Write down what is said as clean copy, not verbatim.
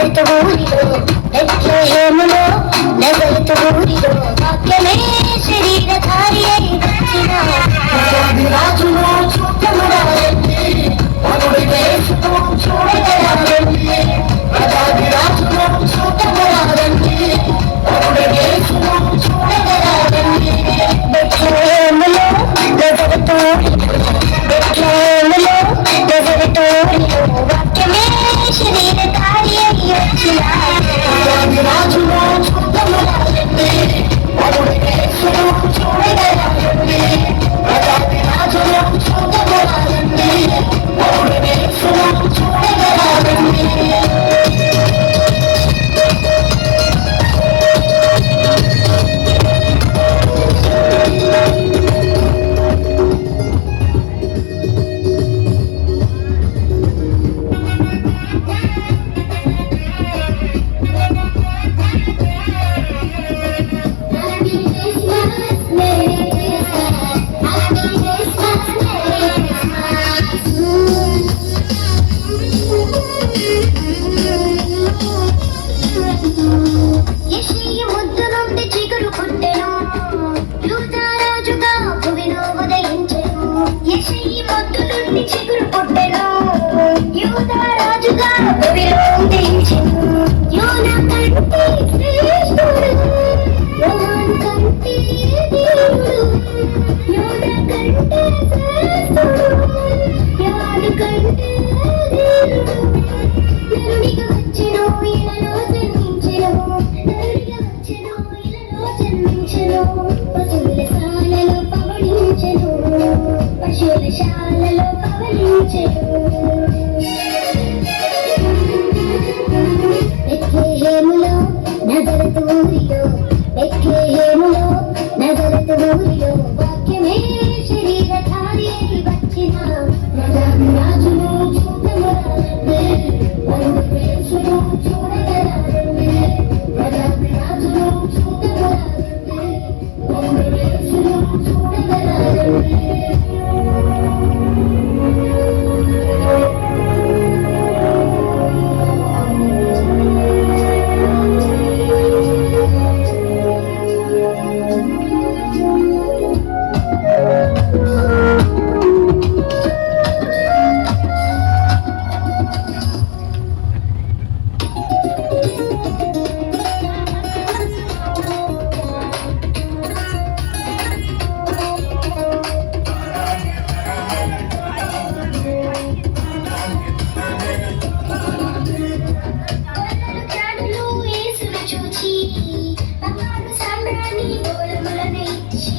నజరతు ఊరిలో బెత్లెహేములో నజరతు ఊరిలో వాక్యమే శరీరధారి అయి వచ్చిన రాజును చూడమురారండి పరుడి వేసును చూడగరారండి రాజును చూడమురారండి పరుడి వేసును చూడగరారండి బెత్లెహేములో నజరతు ఊరిలో బెత్లెహేములో నజరతు ఊరిలో వాక్యమే శరీరధారి అయి వచ్చిన రాజును చూడమురారండి పరుడి వేసును చూడగరారండి రాజును చూడమురారండి పరుడి వేసును చూడగరారండి యెషయి ముద్దు నుండి చిగురు పుట్టెను యూదా రాజుగా భువిలో ఉదయించెను యెషయి ముద్దు నుండి చిగురు పుట్టెను యూదా రాజుగా భువిలో ఉదయించెను యోనా కంటే శ్రేష్ఠుడు యోహాను కంటే దేవుడు యోనా కంటే శ్రేష్ఠుడు యోహాను కంటే దేవుడు నరునిగా వచ్చెను ఇలలో జన్మించెను నరునిగా వచ్చెను ఇలలో జన్మించెను పశువుల శాలలో పవళించెను పశువుల శాలలో పవళించెను బెత్లెహేములో నజరతు ఊరిలో బెత్లెహేములో నజరతు ఊరిలో వాక్యమే శరీరధారి అయి వచ్చిన రాజును చూడమురారండి పరుడి వేసును చూడగరారండి రాజును చూడమురారండి పరుడి వేసును చూడగరారండి ప్రాణులు యేసును చూచి బంగారు సామ్రాణి గోళములను ఇచ్చి